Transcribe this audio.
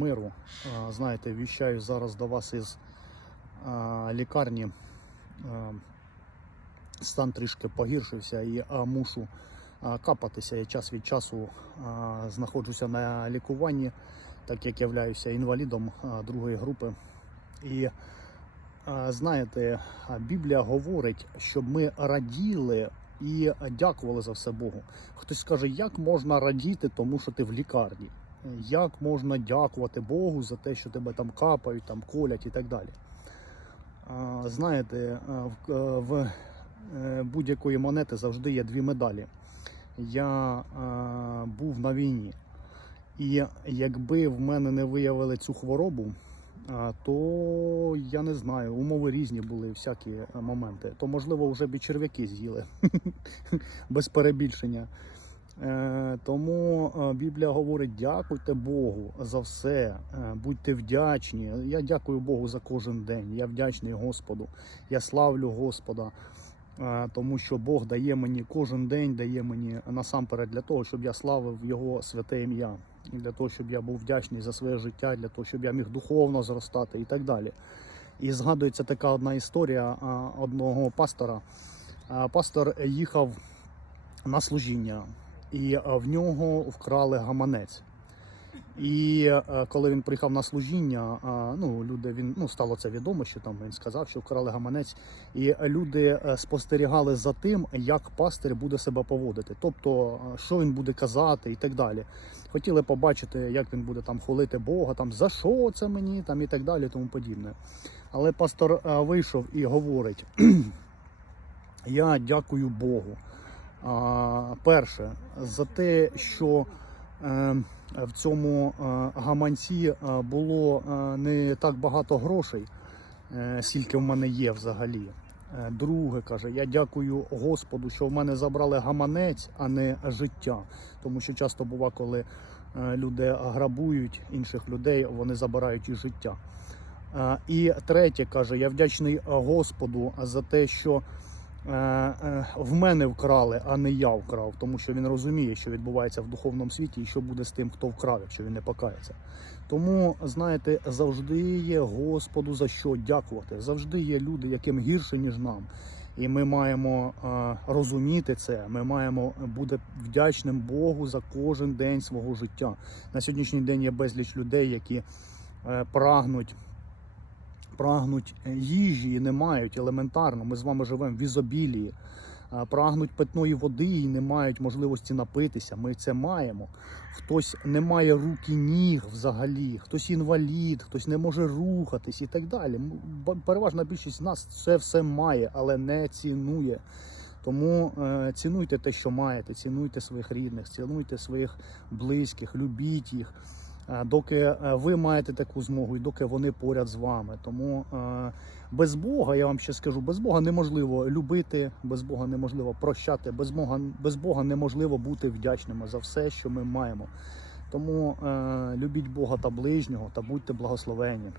миру. Знаєте, віщаю зараз до вас із лікарні. Стан трішки погіршився і мушу капатися. Я час від часу знаходжуся на лікуванні, так як являюся інвалідом другої групи. І знаєте, Біблія говорить, щоб ми раділи і дякували за все Богу. Хтось скаже, як можна радіти, тому що ти в лікарні? Як можна дякувати Богу за те, що тебе там капають, там колять і так далі. Знаєте, в, е, в е, будь-якої монети завжди є дві медалі. Я був на війні, і якби в мене не виявили цю хворобу, то я не знаю, умови різні були всякі е, моменти. То можливо вже б і черв'яки з'їли без перебільшення. Е, Тому е, Біблія говорить: дякуйте Богу за все, е, будьте вдячні. Я дякую Богу за кожен день. Я вдячний Господу. Я славлю Господа, тому що Бог дає мені кожен день, дає мені насамперед для того, щоб я славив Його святе ім'я, для того, щоб я був вдячний за своє життя, для того, щоб я міг духовно зростати і так далі. І згадується така одна історія одного пастора. Пастор їхав на служіння, і в нього вкрали гаманець. І е, коли він приїхав на служіння, ну люди він ну стало це відомо, що там він сказав, що вкрали гаманець, і люди е, спостерігали за тим, як пастир буде себе поводити, тобто е, що він буде казати і так далі. Хотіли побачити, як він буде там хвалити Бога, там за що це мені, там і так далі, тому подібне. Але пастор е, вийшов і говорить: я дякую Богу. Перше, за те, що е, в цьому е, гаманці е, було не так багато грошей, скільки в мене є взагалі. Друге каже, я дякую Господу, що в мене забрали гаманець, а не життя. Тому що часто бува, коли люди грабують інших людей, вони забирають і життя. І третє каже, я вдячний Господу за те, що в мене вкрали, а не я вкрав, тому що він розуміє, що відбувається в духовному світі, і що буде з тим, хто вкрав, якщо він не покається. Тому, знаєте, завжди є Господу за що дякувати. Завжди є люди, яким гірше, ніж нам. І ми маємо е, розуміти це. Ми маємо бути вдячним Богу за кожен день свого життя. На сьогоднішній день є безліч людей, які е, прагнуть прагнуть е, їжі і не мають елементарно. Ми з вами живемо в ізобілії. Прагнуть питної води і не мають можливості напитися. Ми це маємо. Хтось не має рук і ніг взагалі, хтось інвалід, хтось не може рухатись і так далі. Переважна більшість з нас це все має, але не цінує. Тому е, цінуйте те, що маєте, цінуйте своїх рідних, цінуйте своїх близьких, любіть їх. Е, доки е, ви маєте таку змогу і доки вони поряд з вами. Тому е, без Бога, я вам ще скажу, без Бога неможливо любити, без Бога неможливо прощати, без Бога, без Бога неможливо бути вдячними за все, що ми маємо. Тому любіть Бога та ближнього та будьте благословені.